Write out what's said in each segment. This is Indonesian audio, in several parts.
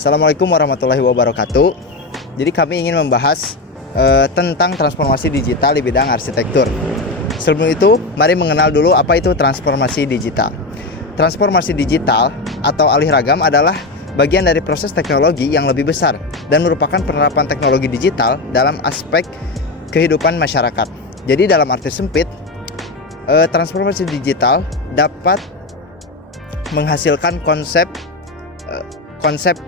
Assalamualaikum warahmatullahi wabarakatuh. Jadi kami ingin membahas tentang transformasi digital di bidang arsitektur. Sebelum itu, mari mengenal dulu apa itu transformasi digital. Transformasi digital atau alih ragam adalah bagian dari proses teknologi yang lebih besar dan merupakan penerapan teknologi digital dalam aspek kehidupan masyarakat. Jadi dalam arti sempit, transformasi digital dapat menghasilkan konsep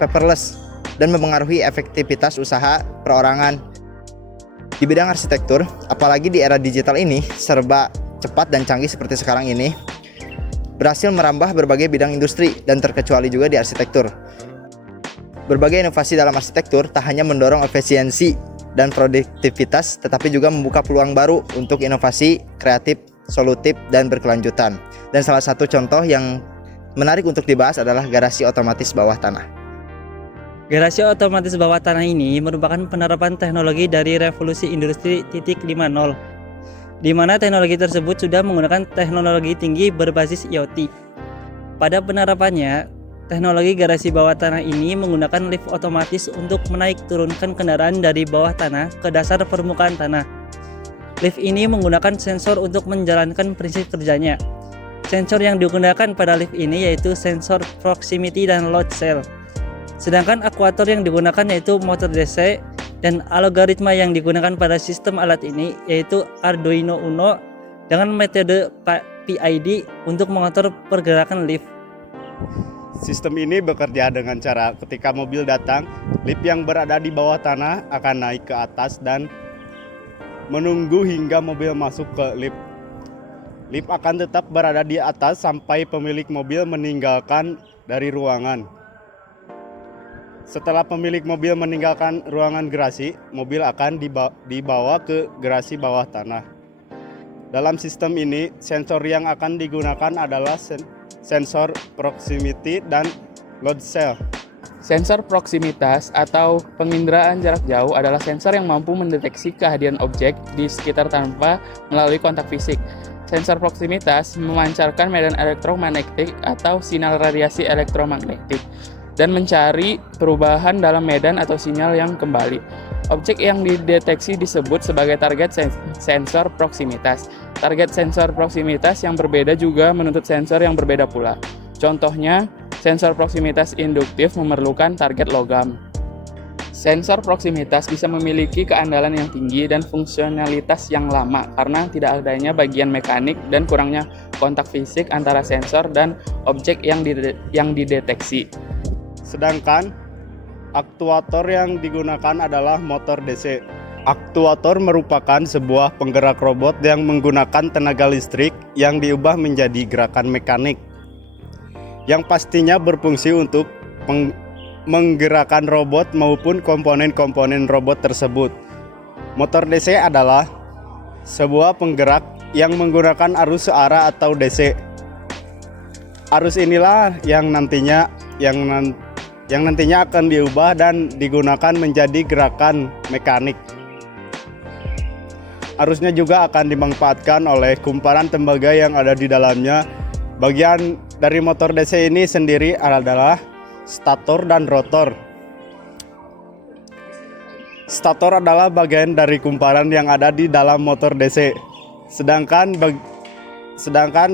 paperless dan mempengaruhi efektivitas usaha perorangan. Di bidang arsitektur, apalagi di era digital ini serba cepat dan canggih seperti sekarang ini, berhasil merambah berbagai bidang industri dan terkecuali juga di arsitektur. Berbagai inovasi dalam arsitektur tak hanya mendorong efisiensi dan produktivitas, tetapi juga membuka peluang baru untuk inovasi kreatif, solutif, dan berkelanjutan. Dan salah satu contoh yang menarik untuk dibahas adalah garasi otomatis bawah tanah. Garasi otomatis bawah tanah ini merupakan penerapan teknologi dari revolusi industri 4.0, di mana teknologi tersebut sudah menggunakan teknologi tinggi berbasis IoT. Pada penerapannya, teknologi garasi bawah tanah ini menggunakan lift otomatis untuk menaik turunkan kendaraan dari bawah tanah ke dasar permukaan tanah. Lift ini menggunakan sensor untuk menjalankan prinsip kerjanya. Sensor yang digunakan pada lift ini yaitu sensor proximity dan load cell. Sedangkan aktuator yang digunakan yaitu motor DC, dan algoritma yang digunakan pada sistem alat ini yaitu Arduino Uno dengan metode PID untuk mengatur pergerakan lift. Sistem ini bekerja dengan cara ketika mobil datang, lift yang berada di bawah tanah akan naik ke atas dan menunggu hingga mobil masuk ke lift. Lift akan tetap berada di atas sampai pemilik mobil meninggalkan dari ruangan. Setelah pemilik mobil meninggalkan ruangan garasi, mobil akan dibawa ke garasi bawah tanah. Dalam sistem ini, sensor yang akan digunakan adalah sensor proximity dan load cell. Sensor proximitas atau penginderaan jarak jauh adalah sensor yang mampu mendeteksi kehadiran objek di sekitar tanpa melalui kontak fisik. Sensor proximitas memancarkan medan elektromagnetik atau sinyal radiasi elektromagnetik dan mencari perubahan dalam medan atau sinyal yang kembali. Objek yang dideteksi disebut sebagai target sensor proximitas. Target sensor proximitas yang berbeda juga menuntut sensor yang berbeda pula. Contohnya, sensor proximitas induktif memerlukan target logam. Sensor proximitas bisa memiliki keandalan yang tinggi dan fungsionalitas yang lama karena tidak adanya bagian mekanik dan kurangnya kontak fisik antara sensor dan objek yang dideteksi. Sedangkan aktuator yang digunakan adalah motor DC. Aktuator merupakan sebuah penggerak robot yang menggunakan tenaga listrik yang diubah menjadi gerakan mekanik, yang pastinya berfungsi untuk menggerakkan robot maupun komponen-komponen robot tersebut. Motor DC adalah sebuah penggerak yang menggunakan arus searah atau DC. Arus inilah yang nantinya akan diubah dan digunakan menjadi gerakan mekanik. Arusnya juga akan dimanfaatkan oleh kumparan tembaga yang ada di dalamnya. Bagian dari motor DC ini sendiri adalah stator dan rotor. Stator adalah bagian dari kumparan yang ada di dalam motor DC. Sedangkan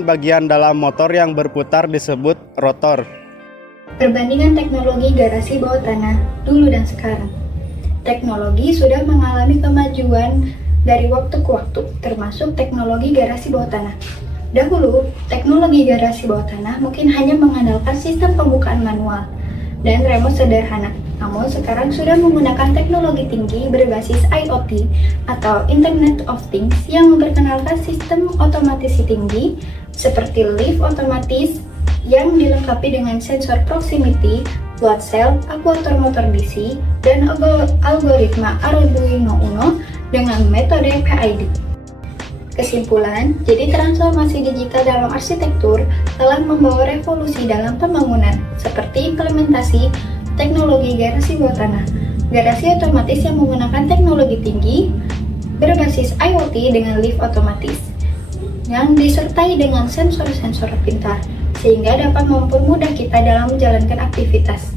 bagian dalam motor yang berputar disebut rotor. Perbandingan teknologi garasi bawah tanah dulu dan sekarang. Teknologi sudah mengalami kemajuan dari waktu ke waktu, termasuk teknologi garasi bawah tanah. Dahulu, teknologi garasi bawah tanah mungkin hanya mengandalkan sistem pembukaan manual dan remote sederhana. Namun sekarang sudah menggunakan teknologi tinggi berbasis IoT atau Internet of Things yang memperkenalkan sistem otomatis tinggi seperti lift otomatis yang dilengkapi dengan sensor proximity, load cell, aktuator motor DC, dan algoritma Arduino Uno dengan metode PID. Kesimpulan, jadi transformasi digital dalam arsitektur telah membawa revolusi dalam pembangunan, seperti implementasi teknologi garasi bawah tanah, garasi otomatis yang menggunakan teknologi tinggi, berbasis IoT dengan lift otomatis, yang disertai dengan sensor-sensor pintar, sehingga dapat mempermudah kita dalam menjalankan aktivitas.